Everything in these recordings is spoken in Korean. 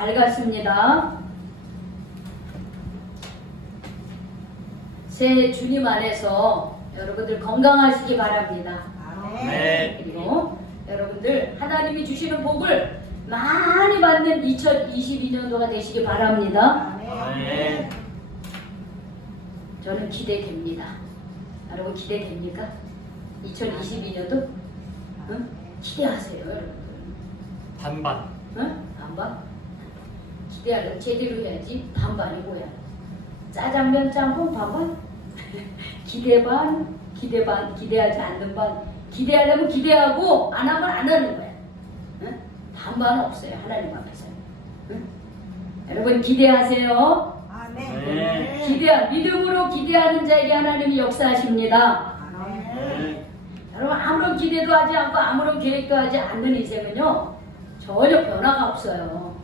밝았습니다. 새해 주님 안에서 여러분들 건강하시기 바랍니다. 네. 그리고 여러분들 하나님이 주시는 복을 많이 받는 2022년도가 되시기 바랍니다. 네. 저는 기대됩니다. 여러분 기대됩니까? 2022년도? 응? 기대하세요, 여러분. 반반. 응? 반반? 기대하려면 제대로 해야지. 반반이 뭐야? 짜장면 짬뽕 반반? 기대 반, 기대 반, 기대하지 않는 반. 기대하려면 기대하고 안 하면 안 하는 거야. 응? 반반은 없어요, 하나님 앞에서. 응? 여러분 기대하세요. 네. 믿음으로 기대하는 자에게 하나님이 역사하십니다. 네. 여러분 아무런 기대도 하지 않고 아무런 계획도 하지 않는 인생은요 전혀 변화가 없어요.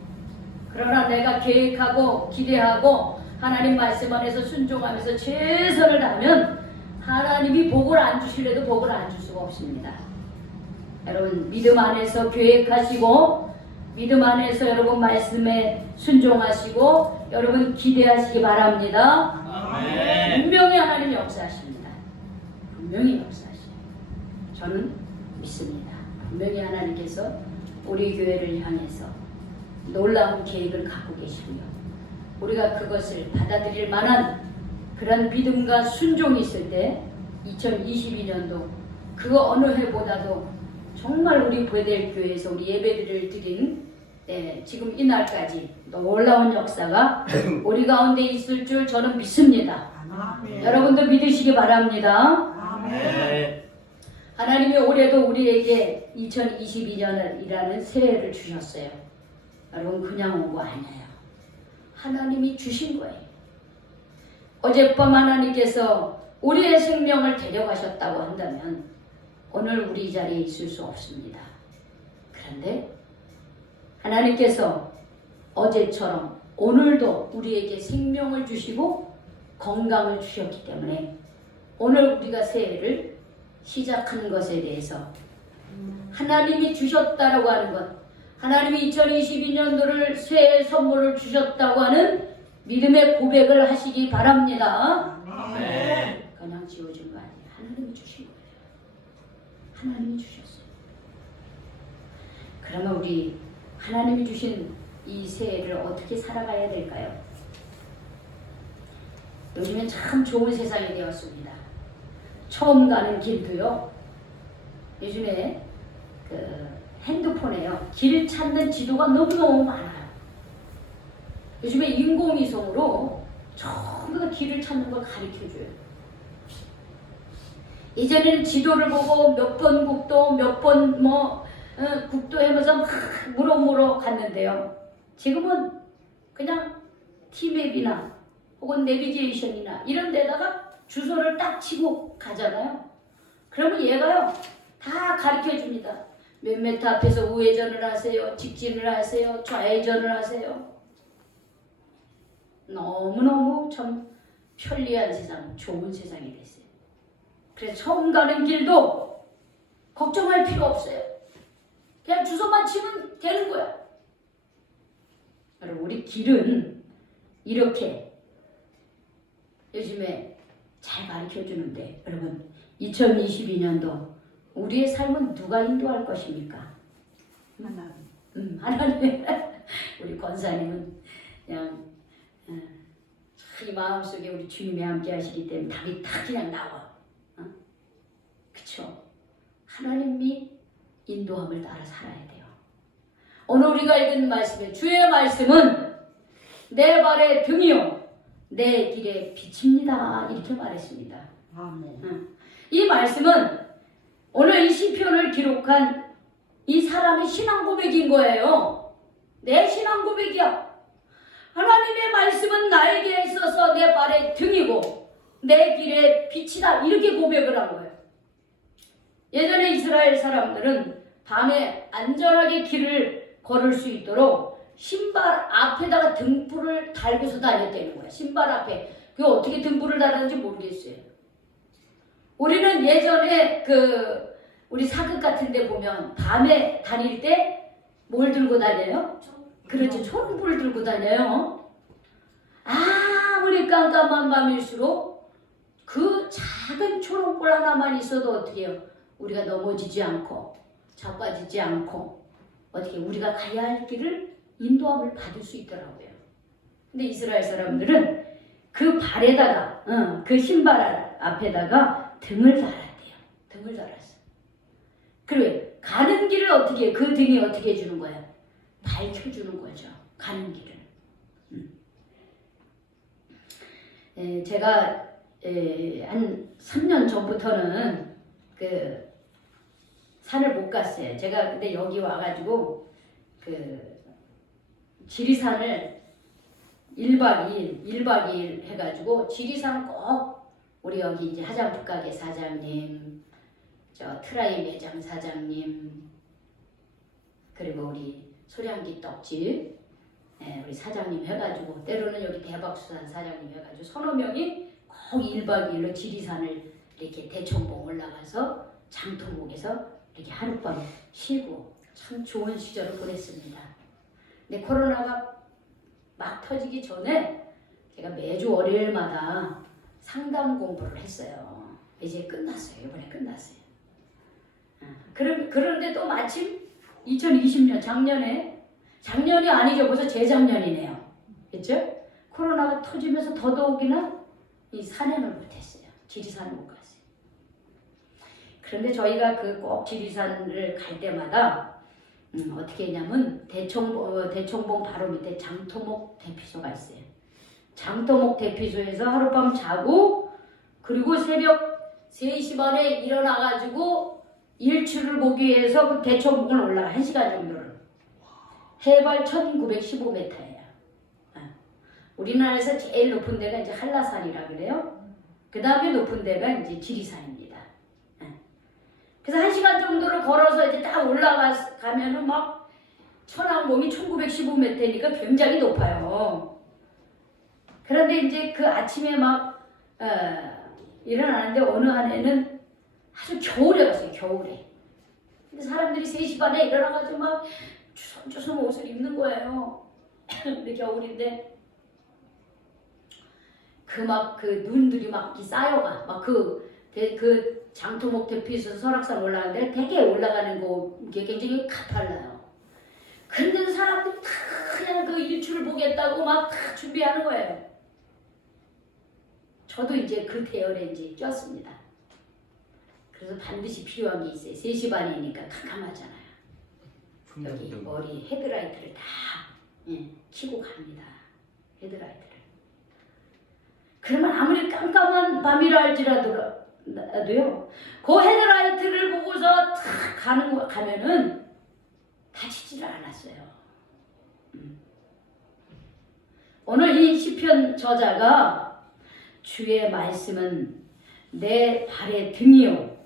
그러나 내가 계획하고 기대하고 하나님 말씀 안에서 순종하면서 최선을 다하면 하나님이 복을 안 주실래도 복을 안 줄 수가 없습니다. 여러분 믿음 안에서 계획하시고 믿음 안에서 여러분 말씀에 순종하시고 여러분 기대하시기 바랍니다. 네. 분명히 하나님 역사하십니다. 분명히 역사하십니다. 저는 믿습니다. 분명히 하나님께서 우리 교회를 향해서 놀라운 계획을 갖고 계시며 우리가 그것을 받아들일 만한 그런 믿음과 순종이 있을 때 2022년도 그 어느 해보다도 정말 우리 베델 교회에서 우리 예배를 드린 지금 이날까지 놀라운 역사가 우리 가운데 있을 줄 저는 믿습니다. 여러분도 믿으시기 바랍니다. 네. 하나님이 올해도 우리에게 2022년이라는 새해를 주셨어요. 여러분 그냥 온 거 아니에요. 하나님이 주신 거예요. 어젯밤 하나님께서 우리의 생명을 데려가셨다고 한다면 오늘 우리 자리에 있을 수 없습니다. 그런데 하나님께서 어제처럼 오늘도 우리에게 생명을 주시고 건강을 주셨기 때문에 오늘 우리가 새해를 시작하는 것에 대해서 하나님이 주셨다라고 하는 것, 하나님이 2022년도를 새해 선물을 주셨다고 하는 믿음의 고백을 하시기 바랍니다. 네. 그냥 지어준 거 아니에요. 하나님이 주신 거예요. 하나님이 주셨어요. 그러면 우리 하나님이 주신 이 새해를 어떻게 살아가야 될까요? 요즘엔 참 좋은 세상이 되었습니다. 처음 가는 길도요. 요즘에 그 핸드폰에요. 길 찾는 지도가 너무너무 많아요. 요즘에 인공위성으로 전부 다 길을 찾는 걸 가르쳐줘요. 예전에는 지도를 보고 몇 번 국도, 몇 번 국도 하면서 막 물어 갔는데요. 지금은 그냥 티맵이나 혹은 내비게이션이나 이런 데다가 주소를 딱 치고 가잖아요. 그러면 얘가요 다 가르쳐 줍니다. 몇 미터 앞에서 우회전을 하세요. 직진을 하세요. 좌회전을 하세요. 너무너무 참 편리한 세상, 좋은 세상이 됐어요. 그래서 처음 가는 길도 걱정할 필요 없어요. 그냥 주소만 치면 되는 거야. 여러분 우리 길은 이렇게 요즘에 잘 가르쳐주는데 여러분 2022년도 우리의 삶은 누가 인도할 것입니까? 하나님. 우리 권사님은 그냥 이 마음속에 우리 주님이 함께 하시기 때문에 답이 다 그냥 나와. 그쵸? 하나님이 인도함을 따라 살아야 돼요. 오늘 우리가 읽은 말씀에 주의 말씀은 내 발의 등이요 내 길의 빛입니다. 이렇게 말했습니다. 이 말씀은 오늘 이 시편을 기록한 이 사람의 신앙 고백인 거예요. 내 신앙 고백이야. 하나님의 말씀은 나에게 있어서 내 발의 등이고 내 길의 빛이다. 이렇게 고백을 한 거예요. 예전에 이스라엘 사람들은 밤에 안전하게 길을 걸을 수 있도록 신발 앞에다가 등불을 달고서 다녔다는 거야. 신발 앞에. 그게 어떻게 등불을 달았는지 모르겠어요. 우리는 예전에 우리 사극 같은 데 보면 밤에 다닐 때 뭘 들고 다녀요? 그렇죠. 초롱불을 들고 다녀요. 아무리 깜깜한 밤일수록 그 작은 초롱불 하나만 있어도 어떻게 해요? 우리가 넘어지지 않고 자빠지지 않고 어떻게 우리가 가야 할 길을 인도함을 받을 수 있더라고요. 근데 이스라엘 사람들은 그 발에다가 그 신발 앞에다가 등을 달았대요. 등을 달았어. 그리고 가는 길을 어떻게 그 등이 어떻게 해주는 거야? 밝혀주는 거죠. 가는 길을. 제가 한 3년 전부터는 그 산을 못 갔어요. 제가 근데 여기 와가지고 그 지리산을 1박 2일 해가지고 지리산 꼭 우리 여기 이제 하장북가게 사장님, 저 트라이 매장 사장님, 그리고 우리 소량기 떡집 우리 사장님 해가지고 때로는 여기 대박수산 사장님 해가지고 서너 명이 꼭 1박 2일로 지리산을 이렇게 대청봉 올라가서 장토목에서 이렇게 하룻밤 쉬고 참 좋은 시절을 보냈습니다. 근데 코로나가 막 터지기 전에 제가 매주 월요일마다 상담 공부를 했어요. 이제 끝났어요. 이번에 끝났어요. 그런데 또 마침 2020년 작년이 아니죠. 벌써 재작년이네요. 그렇죠? 코로나가 터지면서 더더욱이나 이 산행을 못했어요. 지리산을 못 갔어요. 그런데 저희가 그 꼭 지리산을 갈 때마다 어떻게 했냐면 대청봉 바로 밑에 장토목 대피소가 있어요. 장토목 대피소에서 하룻밤 자고 그리고 새벽 3시 반에 일어나가지고 일출을 보기 위해서 그 대청봉을 올라가 1시간 정도를. 해발 1915m예요. 우리나라에서 제일 높은 데가 이제 한라산이라 그래요. 그 다음에 높은 데가 이제 지리산입니다. 그래서 1시간 정도를 걸어서 이제 딱 올라가면은 막 천왕봉이 1915m니까 굉장히 높아요. 그런데 이제 그 아침에 막 일어나는데 어느 한 해는 아주 겨울에 갔어요. 겨울에. 근데 사람들이 3시 반에 일어나가지고 막 주섬주섬 옷을 입는 거예요. 근데 겨울인데 그 눈들이 막 쌓여가 막 그 장토목 대피소 설악산 올라가는데 되게 올라가는 게 굉장히 가팔라요. 근데 사람들이 다 그냥 그 일출을 보겠다고 막 다 준비하는 거예요. 저도 이제 그 대열에 이제 꼈습니다. 그래서 반드시 필요한 게 있어요. 3시 반이니까 캄캄하잖아요. 여기 머리 헤드라이트를 다 켜고 갑니다. 헤드라이트를. 그러면 아무리 깜깜한 밤이라 할지라도요. 그 헤드라이트를 보고서 탁 가면은 다치지를 않았어요. 오늘 이 시편 저자가 주의 말씀은 내 발의 등이요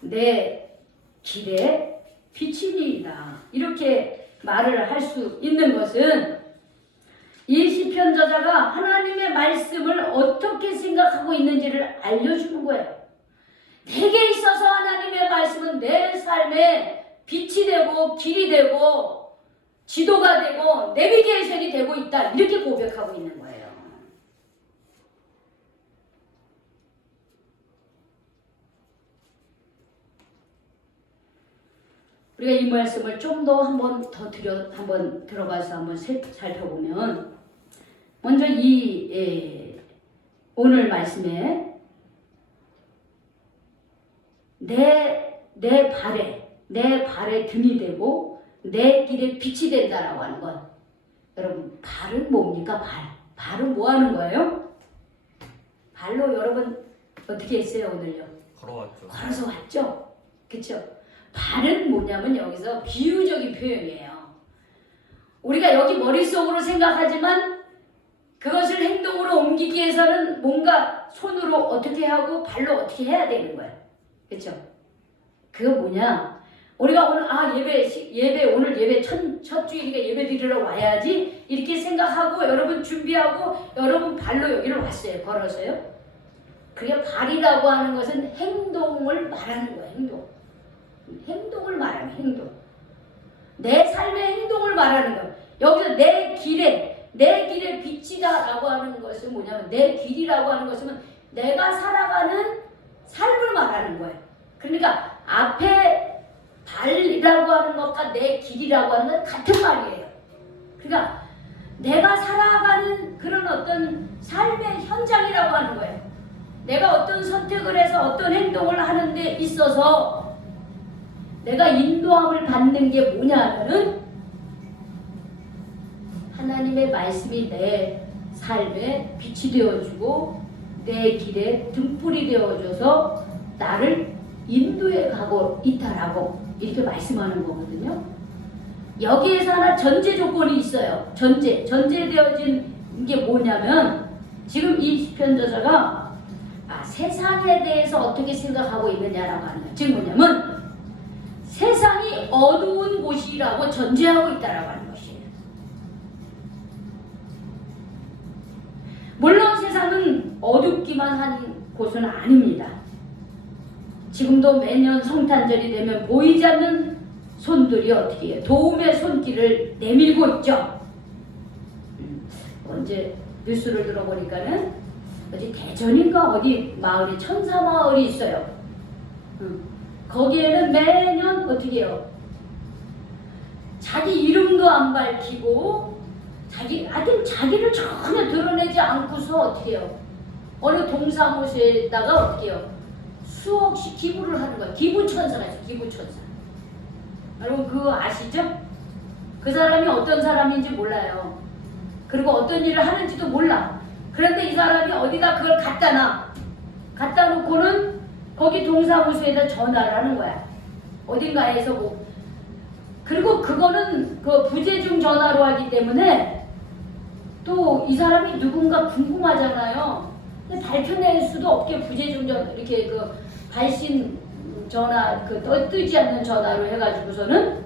내 길의 빛이니이다. 이렇게 말을 할 수 있는 것은 이 시편 저자가 하나님의 말씀을 어떻게 생각하고 있는지를 알려주는 거예요. 내게 있어서 하나님의 말씀은 내 삶에 빛이 되고 길이 되고 지도가 되고 내비게이션이 되고 있다. 이렇게 고백하고 있는 거예요. 우리가 이 말씀을 좀 더 한번 들어가서 한번 살펴보면 먼저 오늘 말씀에 내 발에 등이 되고 내 길에 빛이 된다라고 하는 것. 여러분 발은 뭡니까? 발은 뭐 하는 거예요? 발로 여러분 어떻게 했어요 오늘요? 걸어서 왔죠? 그쵸? 발은 뭐냐면 여기서 비유적인 표현이에요. 우리가 여기 머릿속으로 생각하지만 그것을 행동으로 옮기기 위해서는 뭔가 손으로 어떻게 하고 발로 어떻게 해야 되는 거예요. 그렇죠? 그거 뭐냐? 우리가 오늘 오늘 예배 첫 주일이니까 예배 드리러 와야지 이렇게 생각하고 여러분 준비하고 여러분 발로 여기를 왔어요. 걸어서요. 그게 발이라고 하는 것은 행동을 말하는 거예요. 행동을 말하는 행동. 내 삶의 행동을 말하는 거예요. 여기서 내 길의 빛이다라고 하는 것은 뭐냐면 내 길이라고 하는 것은 내가 살아가는 삶을 말하는 거예요. 그러니까 앞에 발이라고 하는 것과 내 길이라고 하는 건 같은 말이에요. 그러니까 내가 살아가는 그런 어떤 삶의 현장이라고 하는 거예요. 내가 어떤 선택을 해서 어떤 행동을 하는 데 있어서 내가 인도함을 받는 게 뭐냐 하면은 하나님의 말씀이 내 삶에 빛이 되어주고 내 길에 등불이 되어줘서 나를 인도해 가고 있다라고 이렇게 말씀하는 거거든요. 여기에서 하나 전제 조건이 있어요. 전제되어진 게 뭐냐면 지금 이 시편 저자가 세상에 대해서 어떻게 생각하고 있느냐라고 하는 거예요. 지금 뭐냐면 세상이 어두운 곳이라고 전제하고 있다라고 하는 것이에요. 물론 세상은 어둡기만 한 곳은 아닙니다. 지금도 매년 성탄절이 되면 보이지 않는 손들이 어떻게 해요? 도움의 손길을 내밀고 있죠. 언제 뉴스를 들어보니까는 어디 대전인가 어디 마을이 천사마을이 있어요. 거기에는 매년 어떻게 해요? 자기 이름도 안 밝히고 자기를 전혀 드러내지 않고서 어떻게 해요? 어느 동사무소에다가 어떻게 해요? 수억씩 기부를 하는 거예요. 기부천사가 있어요. 기부천사. 여러분 그거 아시죠? 그 사람이 어떤 사람인지 몰라요. 그리고 어떤 일을 하는지도 몰라. 그런데 이 사람이 어디다 그걸 갖다 놓고는 거기 동사무소에다 전화를 하는 거야. 어딘가에서 뭐. 그리고 그거는 그 부재중 전화로 하기 때문에 또 이 사람이 누군가 궁금하잖아요. 근데 밝혀낼 수도 없게 부재중 전 이렇게 그 발신 전화 뜨지 않는 전화로 해가지고서는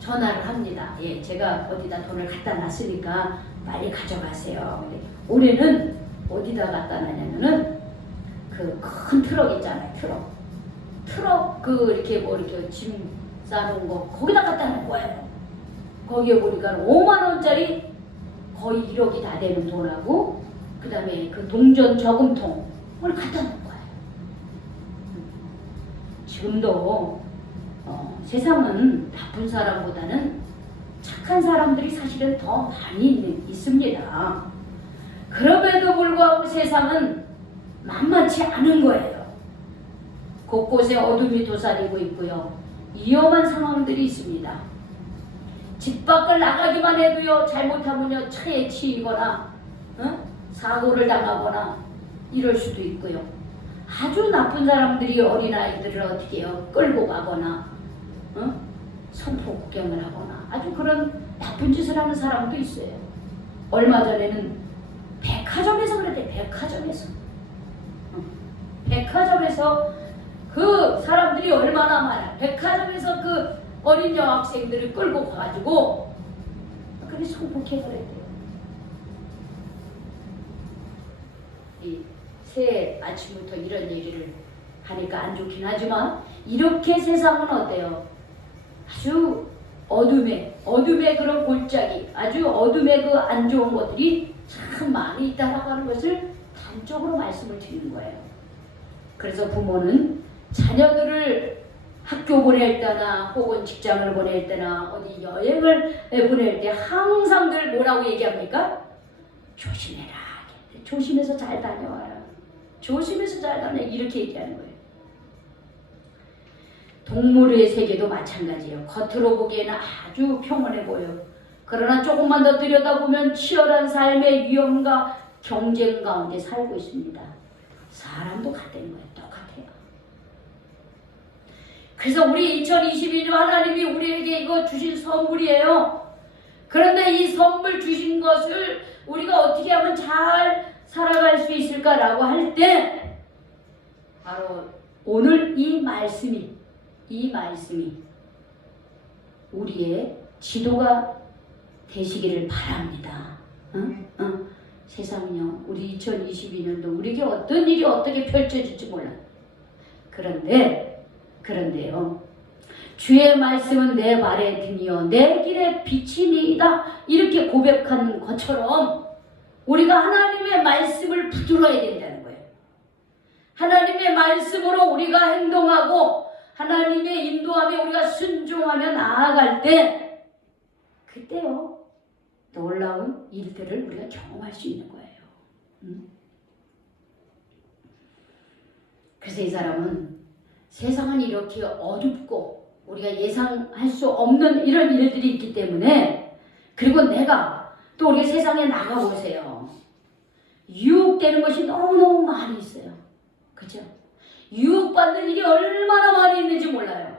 전화를 합니다. 예, 제가 어디다 돈을 갖다 놨으니까 빨리 가져가세요. 근데 올해는 어디다 갖다 놨냐면은 그 큰 트럭 있잖아요. 트럭 이렇게 뭐 이렇게 짐 싸놓은 거 거기다 갖다 놓은 거예요. 거기에 보니까 5만 원짜리 거의 1억이 다 되는 돈하고 그 다음에 그 동전 저금통을 갖다 놓은 거예요. 지금도 세상은 나쁜 사람보다는 착한 사람들이 사실은 더 많이 있습니다. 그럼에도 불구하고 세상은 만만치 않은 거예요. 곳곳에 어둠이 도사리고 있고요. 위험한 상황들이 있습니다. 집 밖을 나가기만 해도요, 잘못하면요, 차에 치이거나, 사고를 당하거나, 이럴 수도 있고요. 아주 나쁜 사람들이 어린아이들을 어떻게 해요? 끌고 가거나, 성폭행을 하거나, 아주 그런 나쁜 짓을 하는 사람도 있어요. 얼마 전에는 백화점에서 그랬대, 백화점에서 그 사람들이 얼마나 많아. 백화점에서 그 어린 여학생들을 끌고 가가지고 그게 성폭행을 했대요. 이 새해 아침부터 이런 얘기를 하니까 안 좋긴 하지만 이렇게 세상은 어때요? 아주 어둠의 그런 골짜기, 아주 어둠의 그 안 좋은 것들이 참 많이 있다라고 하는 것을 단적으로 말씀을 드리는 거예요. 그래서 부모는 자녀들을 학교 보낼 때나 혹은 직장을 보낼 때나 어디 여행을 보낼 때 항상 늘 뭐라고 얘기합니까? 조심해라. 조심해서 잘 다녀와라. 조심해서 잘 다녀. 이렇게 얘기하는 거예요. 동물의 세계도 마찬가지예요. 겉으로 보기에는 아주 평온해 보여요. 그러나 조금만 더 들여다보면 치열한 삶의 위험과 경쟁 가운데 살고 있습니다. 사람도 같다는 거예요. 똑같아요. 그래서 우리 2022년 하나님이 우리에게 이거 주신 선물이에요. 그런데 이 선물 주신 것을 우리가 어떻게 하면 잘 살아갈 수 있을까라고 할 때 바로 오늘 이 말씀이 우리의 지도가 되시기를 바랍니다. 세상은요, 우리 2022년도 우리에게 어떤 일이 어떻게 펼쳐질지 몰라. 그런데요, 주의 말씀은 내 발의 등이요 내 길의 빛이니이다. 이렇게 고백하는 것처럼 우리가 하나님의 말씀을 붙들어야 된다는 거예요. 하나님의 말씀으로 우리가 행동하고 하나님의 인도함에 우리가 순종하며 나아갈 때 그때요 놀라운 일들을 우리가 경험할 수 있는 거예요. 그래서 이 사람은 세상은 이렇게 어둡고 우리가 예상할 수 없는 이런 일들이 있기 때문에 그리고 내가 또 우리 세상에 나가보세요. 유혹되는 것이 너무너무 많이 있어요. 그죠? 유혹받는 일이 얼마나 많이 있는지 몰라요.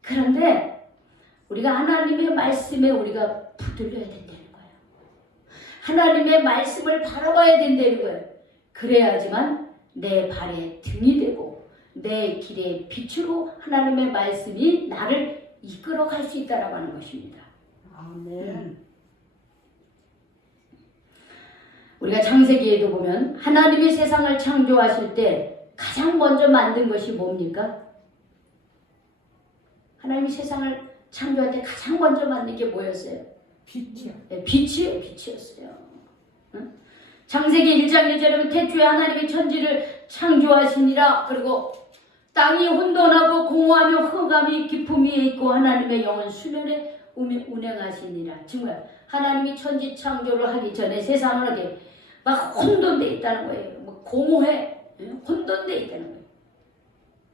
그런데 우리가 하나님의 말씀에 우리가 붙들려야 된다는 거예요. 하나님의 말씀을 바라봐야 된다는 거예요. 그래야지만 내 발에 등이 되고 내 길의 빛으로 하나님의 말씀이 나를 이끌어 갈 수 있다라고 하는 것입니다. 아멘. 우리가 창세기에도 보면 하나님이 세상을 창조하실 때 가장 먼저 만든 것이 뭡니까? 하나님이 세상을 창조할 때 가장 먼저 만든 게 뭐였어요? 빛이요. 네, 빛이었어요. 응? 창세기 1장 1절에 보면 태초에 하나님이 천지를 창조하시니라. 그리고 땅이 혼돈하고 공허하며 흑암이 깊음 위에 있고 하나님의 영은 수면에 운행하시니라. 정말 하나님이 천지 창조를 하기 전에 세상을 하게 막 혼돈돼 있다는 거예요. 뭐 공허해. 혼돈돼 있다는 거예요.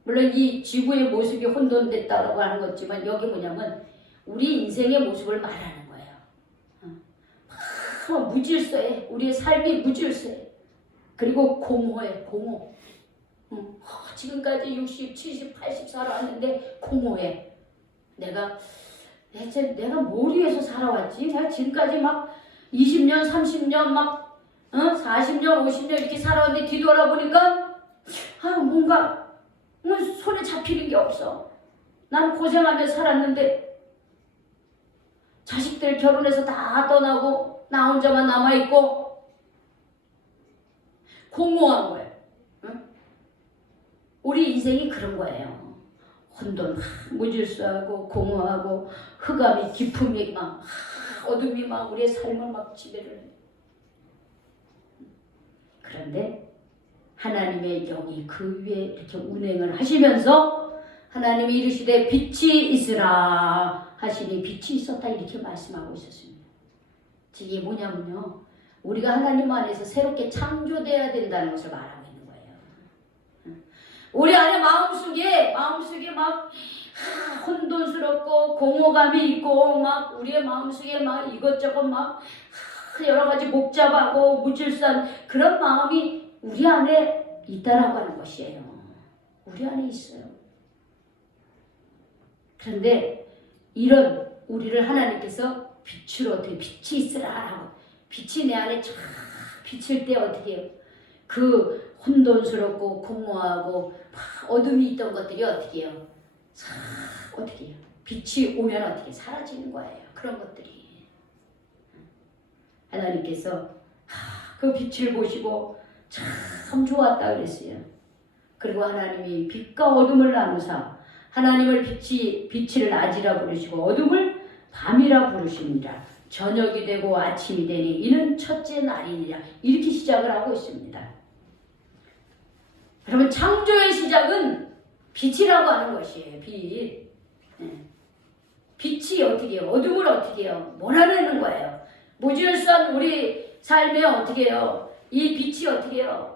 물론 이 지구의 모습이 혼돈됐다고 하는 거지만 여기 뭐냐면 우리 인생의 모습을 말하는 거예요. 무질서해. 우리의 삶이 무질서해. 그리고 공허해. 공허. 지금까지 60, 70, 80 살아왔는데 공허해. 내가 뭘 위해서 살아왔지? 내가 지금까지 막 20년, 30년 막 40년, 50년 이렇게 살아왔는데 뒤돌아보니까 뭔가 손에 잡히는 게 없어. 난 고생하며 살았는데 자식들 결혼해서 다 떠나고 나 혼자만 남아있고 공허한 거예요. 우리 인생이 그런 거예요. 혼돈, 무질서하고 공허하고 흑암이 깊음이 막 어둠이 막 우리의 삶을 막 지배를 해요. 그런데 하나님의 영이 그 위에 이렇게 운행을 하시면서 하나님이 이르시되 빛이 있으라 하시니 빛이 있었다 이렇게 말씀하고 있었습니다. 이게 뭐냐면요. 우리가 하나님 안에서 새롭게 창조돼야 된다는 것을 말하고 있는 거예요. 우리 안에 마음속에 막 혼돈스럽고 공허감이 있고 막 우리의 마음속에 막 이것저것 막 여러 가지 복잡하고 무질서한 그런 마음이 우리 안에 있다라고 하는 것이에요. 우리 안에 있어요. 그런데 이런 우리를 하나님께서 빛으로 어떻게 빛이 있으라라고 빛이 내 안에 쫙 비칠 때 어떻게 해요? 그 혼돈스럽고 공허하고 막 어둠이 있던 것들이 어떻게 해요? 어떻게 해요? 빛이 오면 어떻게 사라지는 거예요. 그런 것들이. 하나님께서 그 빛을 보시고 참 좋았다 그랬어요. 그리고 하나님이 빛과 어둠을 나누사 하나님을 빛을 낮이라 부르시고 어둠을 밤이라 부르십니다. 저녁이 되고 아침이 되니 이는 첫째 날이니라. 이렇게 시작을 하고 있습니다. 여러분 창조의 시작은 빛이라고 하는 것이에요. 빛. 빛이 어떻게 해요? 어둠을 어떻게 해요? 몰아내는 거예요. 무질서한 우리 삶에 어떻게 해요? 이 빛이 어떻게 해요?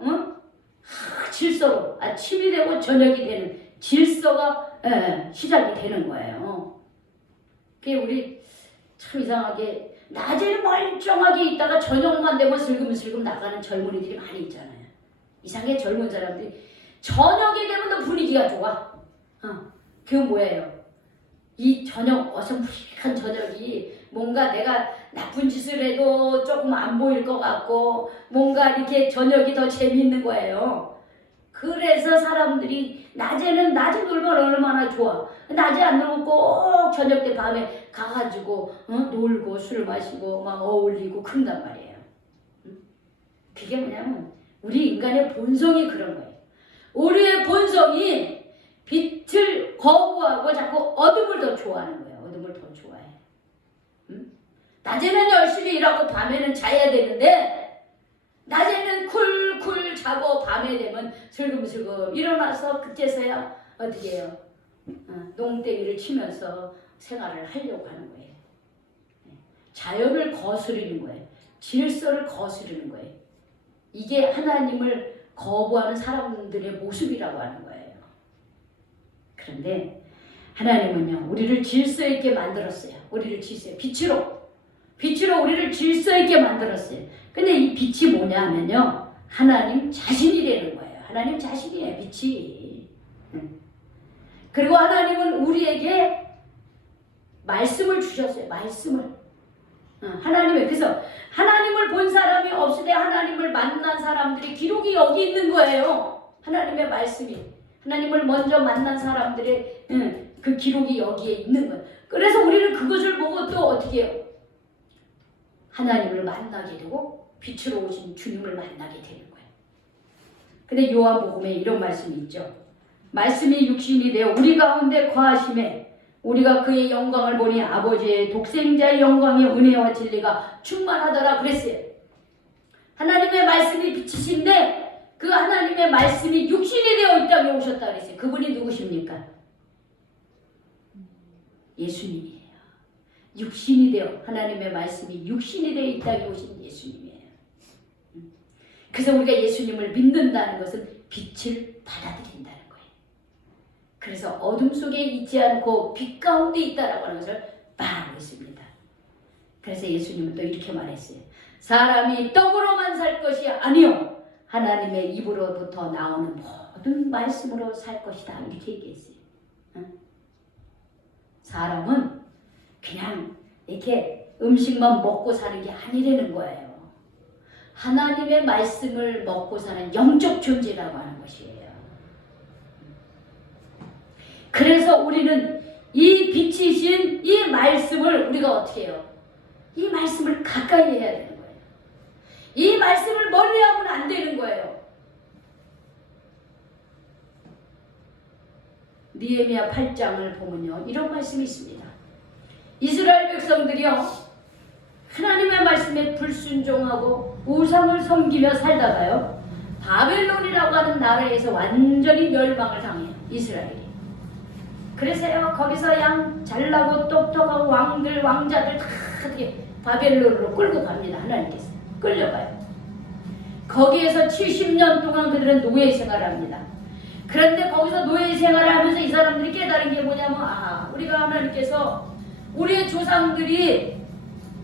질서로 아침이 되고 저녁이 되는 질서가 시작이 되는 거예요. 그게 우리 참 이상하게 낮에는 멀쩡하게 있다가 저녁만 되면 슬금슬금 나가는 젊은이들이 많이 있잖아요. 이상하게 젊은 사람들이 저녁이 되면 또 분위기가 좋아. 그건 뭐예요? 이 저녁 어슴푸레한 저녁이 뭔가 내가 나쁜 짓을 해도 조금 안 보일 것 같고 뭔가 이렇게 저녁이 더 재미있는 거예요. 그래서 사람들이 낮에 놀면 얼마나 좋아. 낮에 안 놀고 꼭 저녁 때 밤에 가가지고 놀고 술 마시고 막 어울리고 그런단 말이에요. 그게 뭐냐면 우리 인간의 본성이 그런 거예요. 우리의 본성이 빛을 거부하고 자꾸 어둠을 더 좋아하는 거예요. 어둠을 더 좋아해. 응? 낮에는 열심히 일하고 밤에는 자야 되는데 낮에는 쿨쿨 자고 밤에 되면 슬금슬금 일어나서 그제서야 어떻게 해요? 농땡이를 치면서 생활을 하려고 하는 거예요. 자연을 거스르는 거예요. 질서를 거스르는 거예요. 이게 하나님을 거부하는 사람들의 모습이라고 하는 거예요. 그런데 하나님은요, 우리를 질서 있게 만들었어요. 우리를 질서, 빛으로 우리를 질서 있게 만들었어요. 근데 이 빛이 뭐냐 하면요, 하나님 자신이라는 거예요. 하나님 자신이에요, 빛이. 그리고 하나님은 우리에게 말씀을 주셨어요. 말씀을. 하나님의, 그래서 하나님을 본 사람이 없으되 하나님을 만난 사람들의 기록이 여기 있는 거예요. 하나님의 말씀이. 하나님을 먼저 만난 사람들의 그 기록이 여기에 있는 거예요. 그래서 우리는 그것을 보고 또 어떻게 해요? 하나님을 만나게 되고 빛으로 오신 주님을 만나게 되는 거예요. 근데 요한복음에 이런 말씀이 있죠. 말씀이 육신이 되어 우리 가운데 거하심에 우리가 그의 영광을 보니 아버지의 독생자의 영광의 은혜와 진리가 충만하더라 그랬어요. 하나님의 말씀이 빛이신데 그 하나님의 말씀이 육신이 되어 이 땅에 오셨다 그랬어요. 그분이 누구십니까? 예수님이에요. 육신이 되어, 하나님의 말씀이 육신이 되어 이 땅에 오신 예수님이에요. 그래서 우리가 예수님을 믿는다는 것은 빛을 받아들인다는 거예요. 그래서 어둠 속에 있지 않고 빛 가운데 있다라고 하는 것을 말하고 있습니다. 그래서 예수님은 또 이렇게 말했어요. 사람이 떡으로만 살 것이 아니요 하나님의 입으로부터 나오는 모든 말씀으로 살 것이다. 이렇게 얘기했어요. 사람은 그냥 이렇게 음식만 먹고 사는 게 아니라는 거예요. 하나님의 말씀을 먹고 사는 영적 존재라고 하는 것이에요. 그래서 우리는 이 빛이신 이 말씀을 우리가 어떻게 해요? 이 말씀을 가까이 해야 되는 거예요. 이 말씀을 멀리하면 안 되는 거예요. 느헤미야 8장을 보면요, 이런 말씀이 있습니다. 이스라엘 백성들이요, 하나님의 말씀에 불순종하고 우상을 섬기며 살다가요, 바벨론이라고 하는 나라에서 완전히 멸망을 당해요. 이스라엘이. 그래서요, 거기서 양 잘나고 똑똑하고 왕들 왕자들 다 어떻게 바벨론으로 끌고 갑니다. 하나님께서 끌려가요. 거기에서 70년 동안 그들은 노예 생활합니다. 그런데 거기서 노예 생활을 하면서 이 사람들이 깨달은 게 뭐냐면, 우리가 하나님께서 우리의 조상들이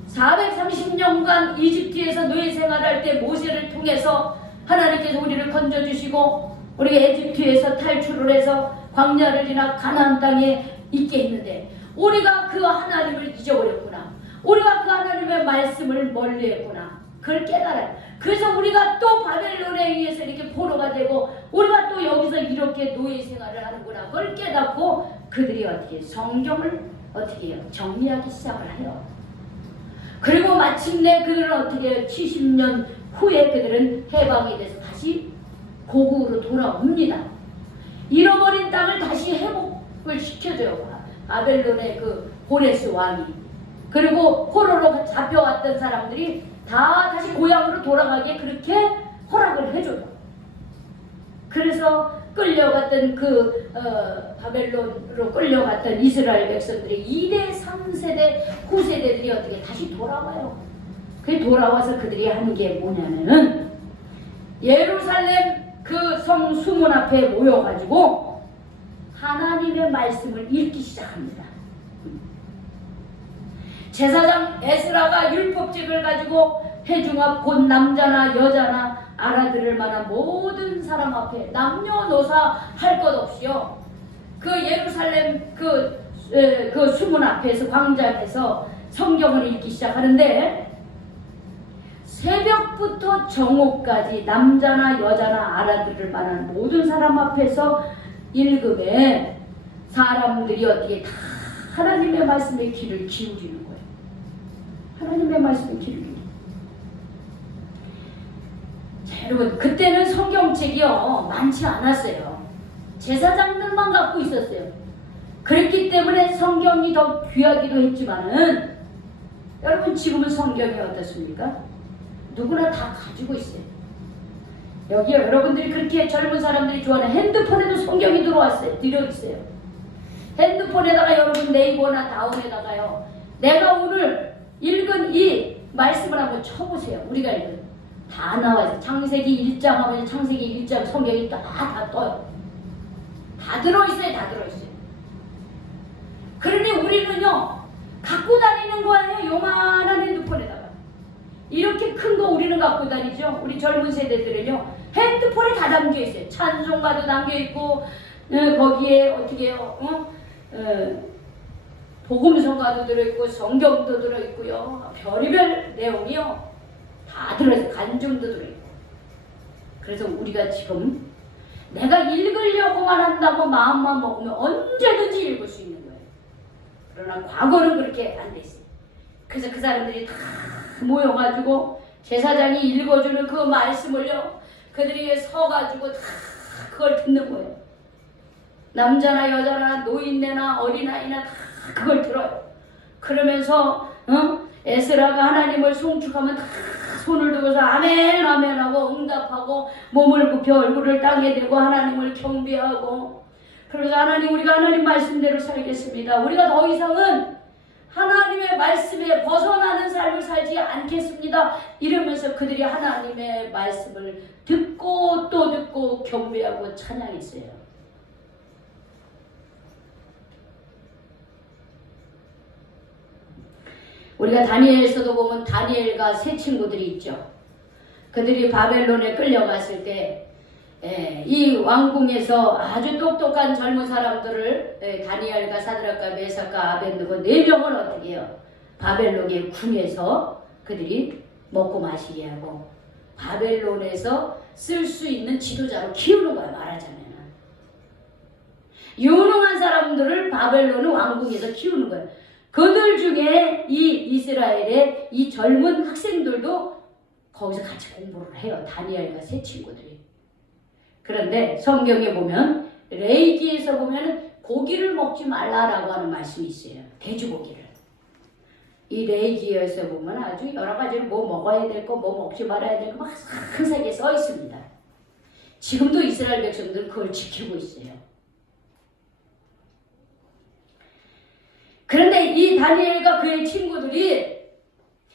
430년간 이집트에서 노예 생활할 때 모세를 통해서 하나님께서 우리를 건져주시고 우리가 이집트에서 탈출을 해서 광야를 지나 가나안 땅에 있게 했는데 우리가 그 하나님을 잊어버렸구나. 우리가 그 하나님의 말씀을 멀리했구나. 그걸 깨달아요. 그래서 우리가 또 바벨론에 의해서 이렇게 포로가 되고 우리가 또 여기서 이렇게 노예 생활을 하는구나. 그걸 깨닫고 그들이 어떻게 성경을 어떻게 해요? 정리하기 시작을 해요. 그리고 마침내 그들은 어떻게 해요? 70년 후에 그들은 해방이 돼서 다시 고국으로 돌아옵니다. 잃어버린 땅을 다시 회복을 시켜줘요. 바벨론의 그 고레스 왕이. 그리고 포로로 잡혀왔던 사람들이 다 다시 고향으로 돌아가게 그렇게 허락을 해줘요. 그래서 끌려갔던 바벨론으로 끌려갔던 이스라엘 백성들이 2대, 3세대, 후세대들이 어떻게 다시 돌아와요. 그 돌아와서 그들이 하는 게 뭐냐면은 예루살렘 그 성 수문 앞에 모여가지고 하나님의 말씀을 읽기 시작합니다. 제사장 에스라가 율법책을 가지고 회중앞 곧 남자나 여자나 알아들을 만한 모든 사람 앞에 남녀노사 할 것 없이요. 그 예루살렘 그 수문 앞에서 광장에서 성경을 읽기 시작하는데 새벽부터 정오까지 남자나 여자나 알아들을 만한 모든 사람 앞에서 읽음에 사람들이 어떻게 다 하나님의 말씀에 귀를 기울이는 거예요. 하나님의 말씀에 귀를 기울이는 거예요. 자, 여러분, 그때는 성경책이요 많지 않았어요. 제사장들만 갖고 있었어요. 그랬기 때문에 성경이 더 귀하기도 했지만은 여러분 지금은 성경이 어떻습니까? 누구나 다 가지고 있어요. 여기 여러분들이 그렇게 젊은 사람들이 좋아하는 핸드폰에도 성경이 들어있어요. 핸드폰에다가 여러분 네이버나 다운에다가요. 내가 오늘 읽은 이 말씀을 한번 쳐보세요. 우리가 읽은 다 나와있어요. 창세기 1장 하면 창세기 1장 성경이 다 떠요. 다 들어있어요. 다 들어있어요. 그러니 우리는요 갖고 다니는 거예요. 요만한 핸드폰에다가 이렇게 큰 거 우리는 갖고 다니죠. 우리 젊은 세대들은요 핸드폰에 다 담겨있어요. 찬송가도 담겨있고 거기에 어떻게 해요? 복음성가도 들어있고 성경도 들어있고요. 별의별 내용이요 다 들어있어요. 간증도 들어있고. 그래서 우리가 지금 내가 읽으려고만 한다고 마음만 먹으면 언제든지 읽을 수 있는 거예요. 그러나 과거는 그렇게 안 됐어요. 그래서 그 사람들이 다 모여가지고 제사장이 읽어주는 그 말씀을요 그들이 서가지고 다 그걸 듣는 거예요. 남자나 여자나 노인네나 어린아이나 다 그걸 들어요. 그러면서 에스라가 하나님을 송축하면 다 손을 들고서 아멘 아멘 하고 응답하고 몸을 굽혀 얼굴을 땅에 대고 하나님을 경배하고 그래서 하나님 우리가 하나님 말씀대로 살겠습니다. 우리가 더 이상은 하나님의 말씀에 벗어나는 삶을 살지 않겠습니다. 이러면서 그들이 하나님의 말씀을 듣고 또 듣고 경배하고 찬양했어요. 우리가 다니엘서도 보면 다니엘과 세 친구들이 있죠. 그들이 바벨론에 끌려갔을 때 이 왕궁에서 아주 똑똑한 젊은 사람들을 다니엘과 사드락과 메삭과 아벤느고 4명을 어떻게 해요? 바벨론의 궁에서 그들이 먹고 마시게 하고 바벨론에서 쓸 수 있는 지도자로 키우는 거야. 말하자면 유능한 사람들을 바벨론 왕궁에서 키우는 거야. 그들 중에 이 이스라엘의 이 젊은 학생들도 거기서 같이 공부를 해요. 다니엘과 세 친구들이. 그런데 성경에 보면 레위기에서 보면 고기를 먹지 말라라고 하는 말씀이 있어요. 돼지고기를. 이 레위기에서 보면 아주 여러 가지로 뭐 먹어야 될 거, 뭐 먹지 말아야 될 거 막 상세하게 써 있습니다. 지금도 이스라엘 백성들은 그걸 지키고 있어요. 그런데 이 다니엘과 그의 친구들이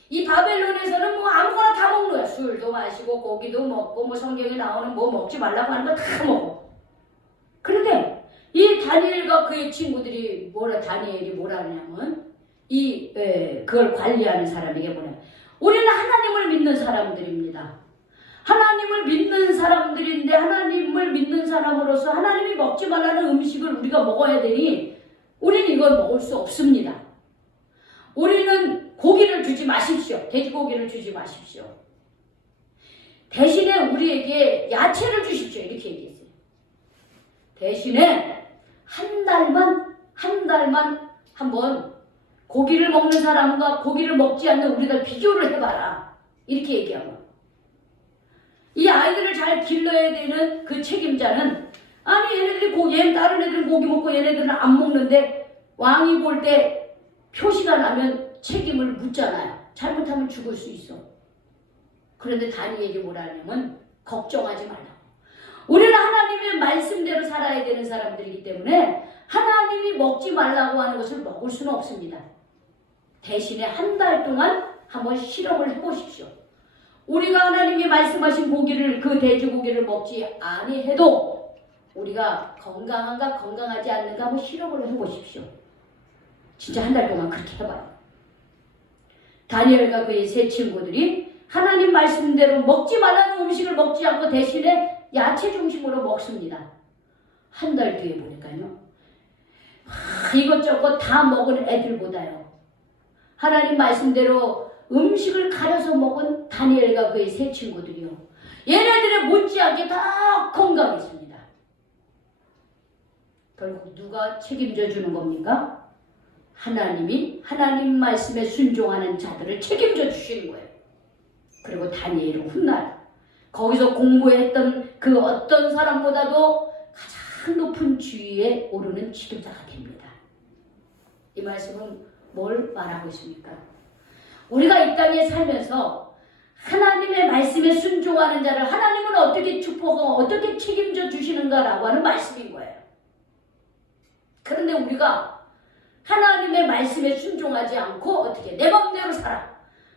이 바벨론에서는 뭐 아무거나 다 먹는 거야. 술도 마시고 고기도 먹고 뭐 성경에 나오는 뭐 먹지 말라고 하는 거 다 먹어. 그런데 이 다니엘과 그의 친구들이 다니엘이 뭐라 하냐면 그걸 관리하는 사람에게 뭐냐. 우리는 하나님을 믿는 사람들입니다. 하나님을 믿는 사람들인데 하나님을 믿는 사람으로서 하나님이 먹지 말라는 음식을 우리가 먹어야 되니 우리는 이걸 먹을 수 없습니다. 우리는 고기를 주지 마십시오. 돼지고기를 주지 마십시오. 대신에 우리에게 야채를 주십시오. 이렇게 얘기했어요. 대신에 한 달만 한번 고기를 먹는 사람과 고기를 먹지 않는 우리가 비교를 해봐라. 이렇게 얘기하고 이 아이들을 잘 길러야 되는 그 책임자는 아니 얘네들이 다른 애들은 고기 먹고 얘네들은 안 먹는데 왕이 볼 때 표시가 나면 책임을 묻잖아요. 잘못하면 죽을 수 있어. 그런데 다니엘이 뭐라 하냐면 걱정하지 말라고. 우리는 하나님의 말씀대로 살아야 되는 사람들이기 때문에 하나님이 먹지 말라고 하는 것을 먹을 수는 없습니다. 대신에 한 달 동안 한번 실험을 해보십시오. 우리가 하나님이 말씀하신 고기를 그 돼지고기를 먹지 아니해도 우리가 건강한가 건강하지 않는가 한번 실험을 해보십시오. 진짜 한 달 동안 그렇게 해봐요. 다니엘과 그의 세 친구들이 하나님 말씀대로 먹지 말라는 음식을 먹지 않고 대신에 야채 중심으로 먹습니다. 한 달 뒤에 보니까요. 이것저것 다 먹은 애들보다요. 하나님 말씀대로 음식을 가려서 먹은 다니엘과 그의 세 친구들이요. 얘네들의 못지않게 다 건강했습니다. 결국 누가 책임져 주는 겁니까? 하나님이 하나님 말씀에 순종하는 자들을 책임져 주시는 거예요. 그리고 다니엘은 훗날 거기서 공부했던 그 어떤 사람보다도 참 높은 지위에 오르는 지도자가 됩니다. 이 말씀은 뭘 말하고 있습니까? 우리가 이 땅에 살면서 하나님의 말씀에 순종하는 자를 하나님은 어떻게 축복하고 어떻게 책임져 주시는가라고 하는 말씀인 거예요. 그런데 우리가 하나님의 말씀에 순종하지 않고 어떻게 내 마음대로 살아.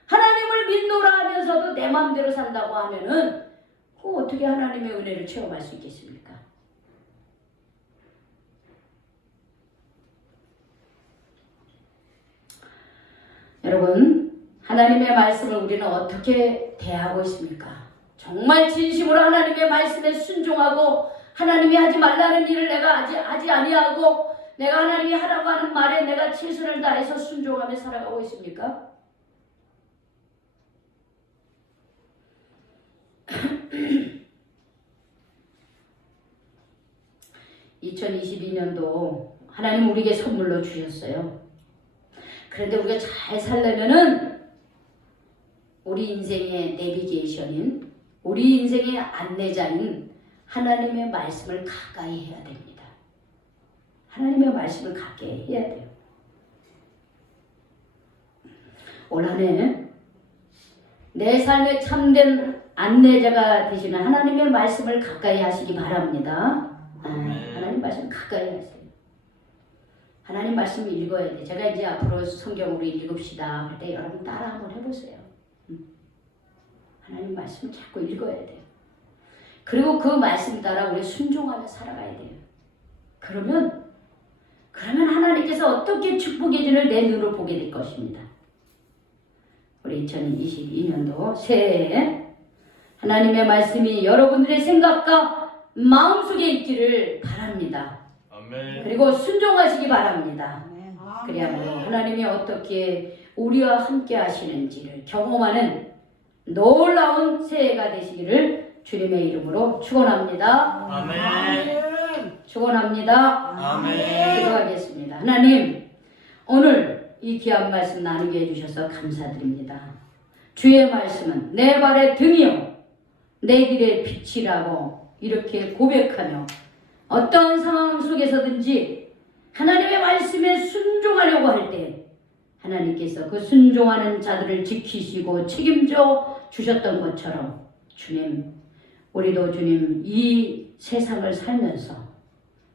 하나님을 믿노라 하면서도 내 마음대로 산다고 하면은 어떻게 하나님의 은혜를 체험할 수 있겠습니까? 여러분, 하나님의 말씀을 우리는 어떻게 대하고 있습니까? 정말 진심으로 하나님의 말씀에 순종하고 하나님이 하지 말라는 일을 내가 하지 아니하고 내가 하나님이 하라고 하는 말에 내가 최선을 다해서 순종하며 살아가고 있습니까? 2022년도 하나님 우리에게 선물로 주셨어요. 그런데 우리가 잘 살려면은 우리 인생의 내비게이션인 우리 인생의 안내자인 하나님의 말씀을 가까이 해야 됩니다. 하나님의 말씀을 가까이 해야 돼요. 올 한 해 내 삶의 참된 안내자가 되시는 하나님의 말씀을 가까이 하시기 바랍니다. 하나님 말씀 가까이 하세요. 하나님 말씀 읽어야 돼. 제가 이제 앞으로 성경으로 읽읍시다 할 때 여러분 따라 한번 해보세요. 하나님 말씀 자꾸 읽어야 돼요. 그리고 그 말씀 따라 우리 순종하며 살아가야 돼요. 그러면 하나님께서 어떻게 축복의 진을 내 눈으로 보게 될 것입니다. 우리 2022년도 새해에 하나님의 말씀이 여러분들의 생각과 마음속에 있기를 바랍니다. 아멘. 그리고 순종하시기 바랍니다. 아멘. 그래야말로 하나님이 어떻게 우리와 함께 하시는지를 경험하는 놀라운 새해가 되시기를 주님의 이름으로 축원합니다. 아멘. 축원합니다. 아멘. 기도하겠습니다. 하나님, 오늘 이 귀한 말씀 나누게 해주셔서 감사드립니다. 주의 말씀은 내 발의 등이요 내 길의 빛이라고 이렇게 고백하며 어떤 상황 속에서든지 하나님의 말씀에 순종하려고 할 때 하나님께서 그 순종하는 자들을 지키시고 책임져 주셨던 것처럼 주님, 우리도 주님 이 세상을 살면서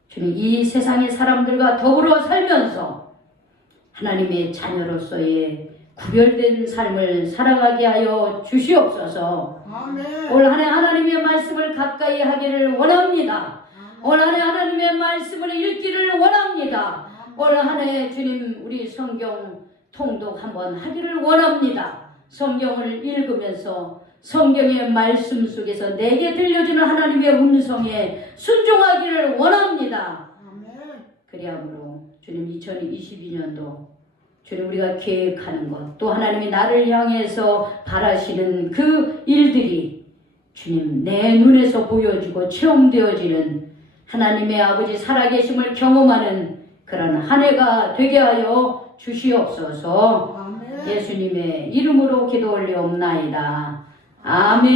주님 이 세상의 사람들과 더불어 살면서 하나님의 자녀로서의 구별된 삶을 살아가게 하여 주시옵소서. 아멘. 올 한 해 하나님의 말씀을 가까이 하기를 원합니다. 올 한 해 하나님의 말씀을 읽기를 원합니다. 올 한 해 주님 우리 성경 통독 한번 하기를 원합니다. 성경을 읽으면서 성경의 말씀 속에서 내게 들려주는 하나님의 음성에 순종하기를 원합니다. 아멘. 그리하므로 주님 2022년도 주님 우리가 계획하는 것 또 하나님이 나를 향해서 바라시는 그 일들이 주님 내 눈에서 보여지고 체험되어지는 하나님의 아버지 살아계심을 경험하는 그런 한 해가 되게 하여 주시옵소서. 아멘. 예수님의 이름으로 기도 올리옵나이다. 아멘.